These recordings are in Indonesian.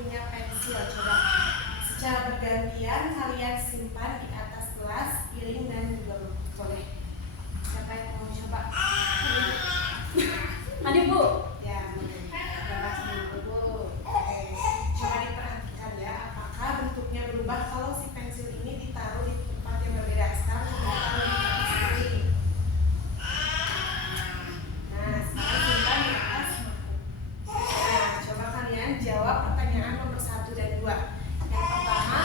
satunya pensil. Coba secara bergantian kalian simpan di atas gelas, piring, dan juga boleh. Siapa yang mau coba? Adik Bu. Ya, Bapak dulu Bu. Oke. Coba diperhatikan ya, apakah bentuknya berubah kalau si pensil ini ditaruh di tempat yang berbeda. Sekarang kita taruh di atas piring. Nah, sekarang simpan di atas mangkuk. Nah, coba kalian jawab pertanyaan nomor 1 dan 2. Yang pertama,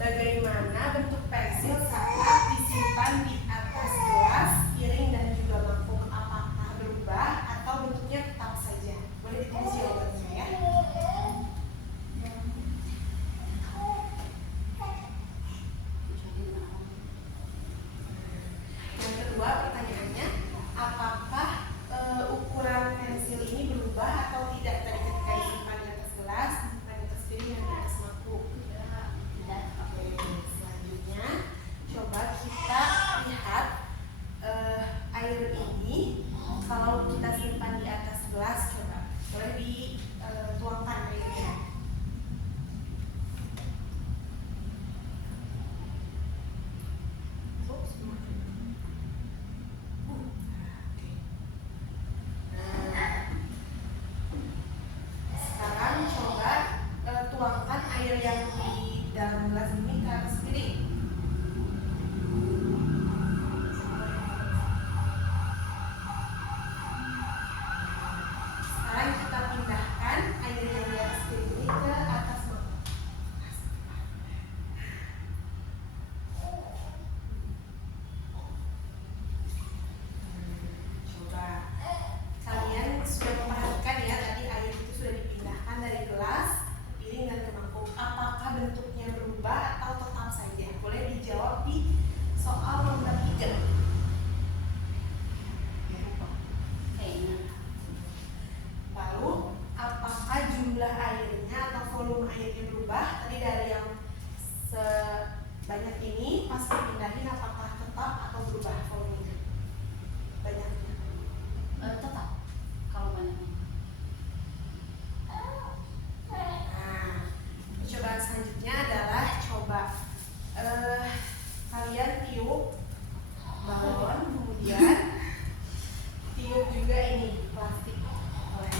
bagaimana bentuk pensil saat disimpan di atas gelas, piring, dan juga mangkuk? Apakah berubah atau bentuknya tetap saja? Boleh ditulis jawabannya ya. Yang kedua pertanyaannya, apakah ukuran pensil ini berubah atau tidak tadi ketika disimpan di atas gelas, disimpan di atas piring, dan di atas mangkuk? Oke, selanjutnya coba kita lihat air ini kalau kita simpan di atas gelas, coba boleh dituangkan airnya. Sekarang coba tuangkan air yang di dalam gelas ini ke atas piring. Sekarang kita pindahkan air yang di atas piring ini ke atas mangkuk. Coba kalian sudah memperhatikan ya, tadi air itu sudah dipindahkan dari gelas ke piring dan ke mangkuk. Apakah bentuknya berubah atau tetap saja? Boleh dijawab di soal nomor 3. Lalu apakah jumlah airnya atau volume airnya berubah? Tadi dari yang sebanyak ini pas dipindahin, apakah tetap atau berubah volumenya? Banyaknya. Tetap kalau banyaknya. Nah, percobaan selanjutnya adalah coba kalian tiup balon, kemudian tiup juga ini plastik. Boleh.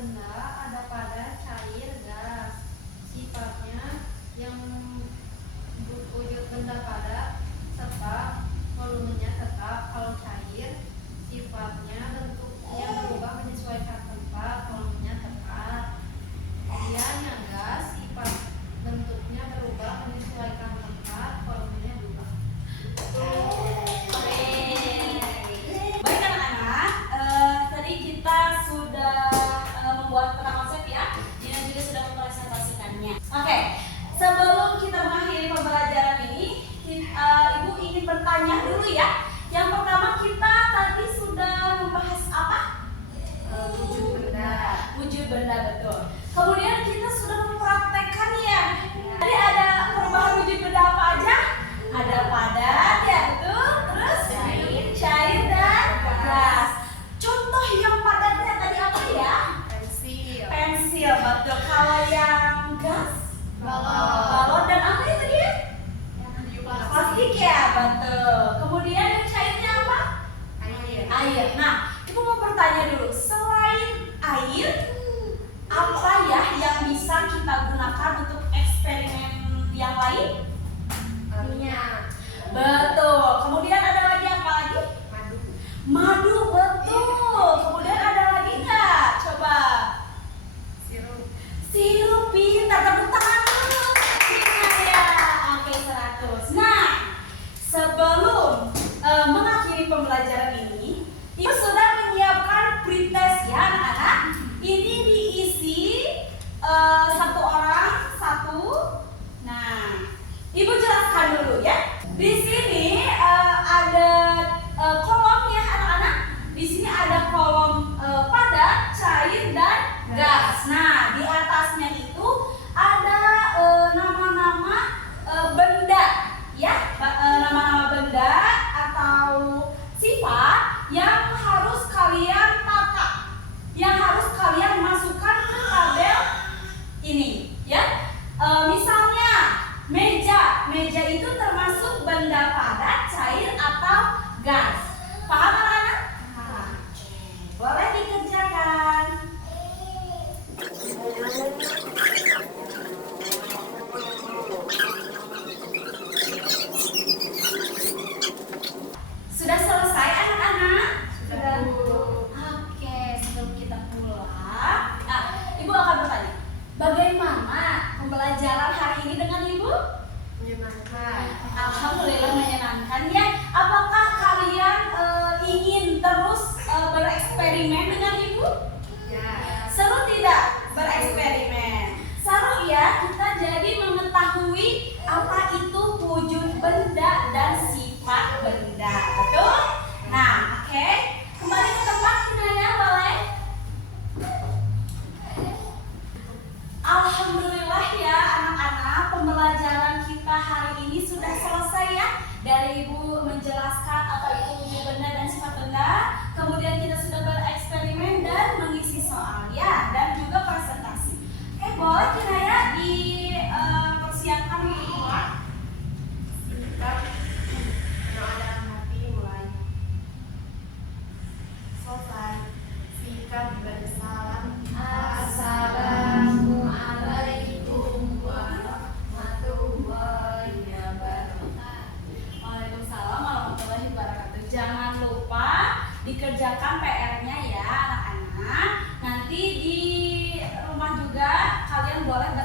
benda, ada padat, cair, gas. Sifatnya yang wujud benda padat serta volumenya tetap. Kalau cair, sifatnya bentuknya berubah menyesuaikan tempat, volumenya tetap. Kemudian yang gas, sifat bentuknya berubah menyesuaikan tempat, volumenya berubah. Baik anak-anak, tadi kita sudah membuat peta konsep ya, Dina juga sudah mempresentasikannya. Oke, sebelum kita mengakhiri pembelajaran ini, Ibu ingin bertanya dulu ya. Yang pertama kita tadi sudah membahas apa? Wujud benda. Wujud benda, betul. Kemudian kita sudah mempraktekkan ya. Tadi ada perubahan wujud benda apa aja? Ada padat ya, betul. Terus cair dan gas. Contoh yang padatnya tadi apa ya? Pensil. Pensil, betul. Kalau yang gas? Balon dan apa itu dia? Plastik ya, betul. Kemudian yang cairnya apa? Air. Air. Nah, Ibu mau bertanya dulu, selain air, apa ya yang bisa kita gunakan untuk eksperimen yang lain? Minyak. Betul. Kemudian ada lagi apa lagi? Madu. Madu, betul. Kemudian ada lagi nggak? Coba. Sirup. Sirup, pintar. Tepuk tangan dulu. Pintar ya. Oke, 100. Nah, sebelum mengakhiri pembelajaran ini, Ibu sudah menyiapkan pretest ya anak-anak. Ini diisi satu orang satu. Nah, Ibu jelaskan dulu ya. Di sini ada kolom ya anak-anak. Di sini ada kolom padat, cair dan gas. Nah, di atasnya itu ada nama-nama benda ya, nama-nama benda atau sifat yang harus kalian tata, yang harus kalian masukkan ke tabel ini ya. Misalnya meja itu termasuk benda padat, cair atau gas. Paham anak-anak? Oke, boleh dikerjakan. Sudah selesai anak-anak? Sudah. Oke, sebelum kita pulang, Ibu akan bertanya, bagaimana pembelajaran hari ini dengan Ibu? Menyenangkan. Alhamdulillah menyenangkan ya. Apakah kalian ingin terus bereksperimen dengan Ibu? Ya. Seru tidak bereksperimen? Seru ya, kita jadi mengetahui apa itu wujud benda dan sifat benda, betul? Nah, oke. Kembali ke tempat Kinaya, boleh? Alhamdulillah ya anak-anak, pembelajaran kita hari ini sudah selesai ya. Dari Ibu menjelaskan apa itu wujud benda dan sifat benda. Kemudian kita sudah bereksperimen dan mengisi soal ya, dan juga presentasi. Boleh Kinaya dipersiapkan untuk keluar? Sikap doa dalam hati mulai. Selesai. Sikap bersalam. Assalamualaikum warahmatullahi wabarakatuh. Waalaikumsalam warahmatullahi wabarakatuh. Jangan lupa dikerjakan PR-nya ya anak-anak. Nanti di rumah juga kalian boleh